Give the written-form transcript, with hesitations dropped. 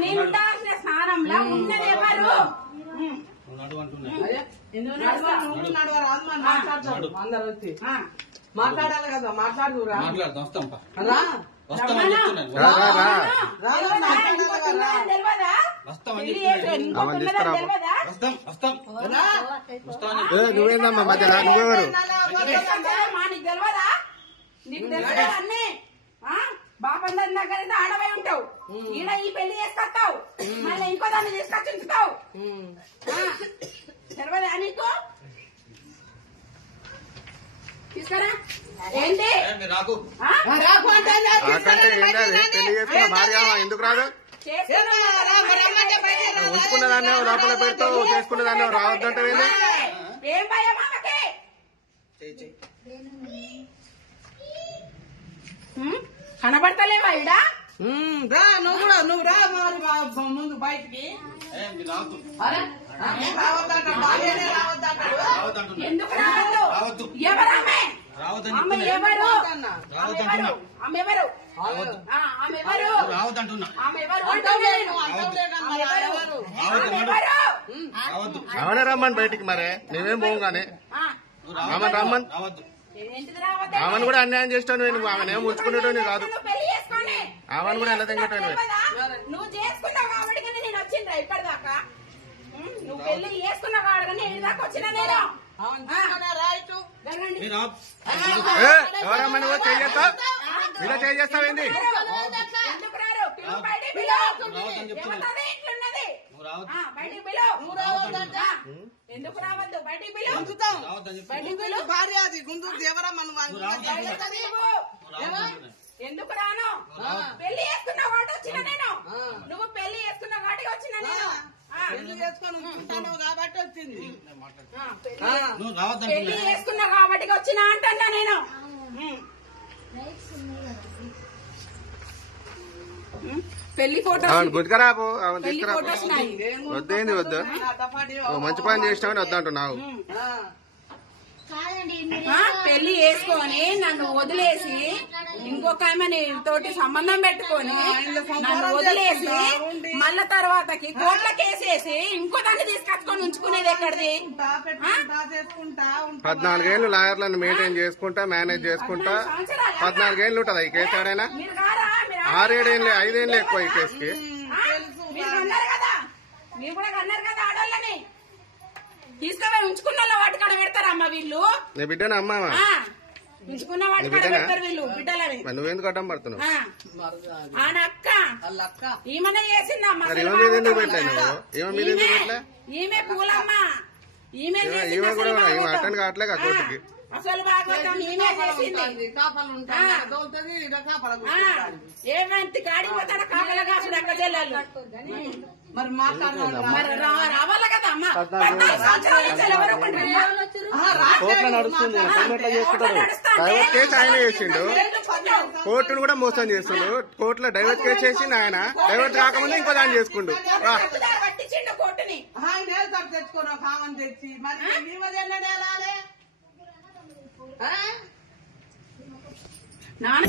నేనుండాల్సిన స్థానంలో ఉన్నది ఎవరు? మాట్లాడాలి కదా, మాట్లాడురా. నువ్వేందమ్మా మధ్యలో నువ్వెవరు? నీకు తెలియదా అన్నీ? బాబందరి దగ్గర అయితే ఆడవై ఉంటావు, ఈడ ఈ పెళ్లి చేసుకొస్తావు, మళ్ళీ ఇంకో దాన్ని తీసుకొచ్చి ఉంచుతావు. తెలియదా నీకు? తీసుకురా. ఏంటి పెళ్లి చేసుకున్న భార్య ఎందుకు రాదు? ఉంచుకున్నదాన్ని లోపల పెడతావు, చేసుకున్నదాన్ని రావద్దంటే ఏం భయం ఆమెకి? కనబడతలేవా ఇడా? రా నువ్వు రా ముందు బయటికి. ఎందుకు రావద్దు? ఎవరామె? ఆమె ఎవరు? ఆమె ఎవరు? ఆమెనే రమ్మని బయటికి. మరే మేమేం పోం గానీ ఆమెను రమ్మని. ఆమెను కూడా అన్యాయం చేస్తాను నువ్వు. ఆమెనేం ఉంచుకునేటోని కాదు, ఆమెను కూడా ఎలా తింగటోని. నువ్వు చేసుకున్నావు కాబట్టి నేను వచ్చిండ్రా ఇప్పటిదాకా. నువ్వు పెళ్లి చేసుకున్నావు కాబట్టి నేను దాకా వచ్చిన నేను. ఎవరమ్మా నువ్వు? చేస్తావు ఇలా చేస్తావేంది? ఎందుకు రావద్దు? బయటికి భార్య అది గుంటూరు ఎవరమ్మా ఎందుకు రాను? పెళ్లి చేసుకున్న వాటి వచ్చిన నేను. నువ్వు పెళ్లి చేసుకున్న వాటికి వచ్చిన నేను. పెళ్లి చేసుకుని ఉంచుకుంటాను కాబట్టి వచ్చింది. పెళ్లి చేసుకున్నా కాబట్టి వచ్చినా అంటా నేను. పెళ్లి ఫోటోస్ గుర్తుకురాపు. వద్దేంది వద్దు, మంచి పని చేసినామని వద్దంటున్నావు. పెళ్లి చేసుకొని నన్ను వదిలేసి ఇంకొక ఆమె తోటి సంబంధం పెట్టుకొని నన్ను వదిలేసి మళ్ళా తర్వాతకి కోట్ల కేసేసి ఇంకో దాన్ని తీసుకొచ్చుకొని ఉంచుకునేది ఎక్కడిది? 14 ఏళ్ళు లాయర్లను మెయింటైన్ చేసుకుంటా మేనేజ్ చేసుకుంటా 14 ఏళ్ళు ఉంటది ఈ కేసు. ఎవరైనా 6-7 ఏళ్ళు 5 ఏళ్ళు ఎక్కువ ఈ కేసుకి. మీరు కూడా అన్నారు కదా ఆడోళ్ళని తీసుకుపోయి ఉంచుకున్న వాటి కాడ పెడతారమ్మా వీళ్ళు. నీ బిడ్డను అమ్మా ఉంచుకున్న వాటి కాడ పెడతారు వీళ్ళు బిడ్డలని. నువ్వెందుకు అడ్డం పడుతున్నావు? అక్క ఈమెనే చేసిందమ్మా. ఈమె పూలమ్మ, ఈమె కూడా అటెండ్ కావట్లే కోర్టుకి. అసలు భాగవతం ఈమె చేసింది. ఏమంతి కాడిపోతాడ కాపల కాసుడు అక్క చెల్లెళ్ళు. మరి మాట్లాడాలి రావాలి కదా అమ్మ. 14 సంవత్సరాల నుంచి ఎవరు కోర్టులో నడుస్తుంది. డైవర్స్ కేసు ఆయన చేసిండు, కోర్టును కూడా మోసం చేస్తుండు. కోర్టులో డైవర్స్ కేసు చేసిండు ఆయన. డైవర్స్ కాకముందు ఇంకో దాన్ని చేసుకుండు. పట్టించిండు కోర్టుని. తెచ్చుకున్నావు కామని తెచ్చి మరి మీ మధ్య నాన్న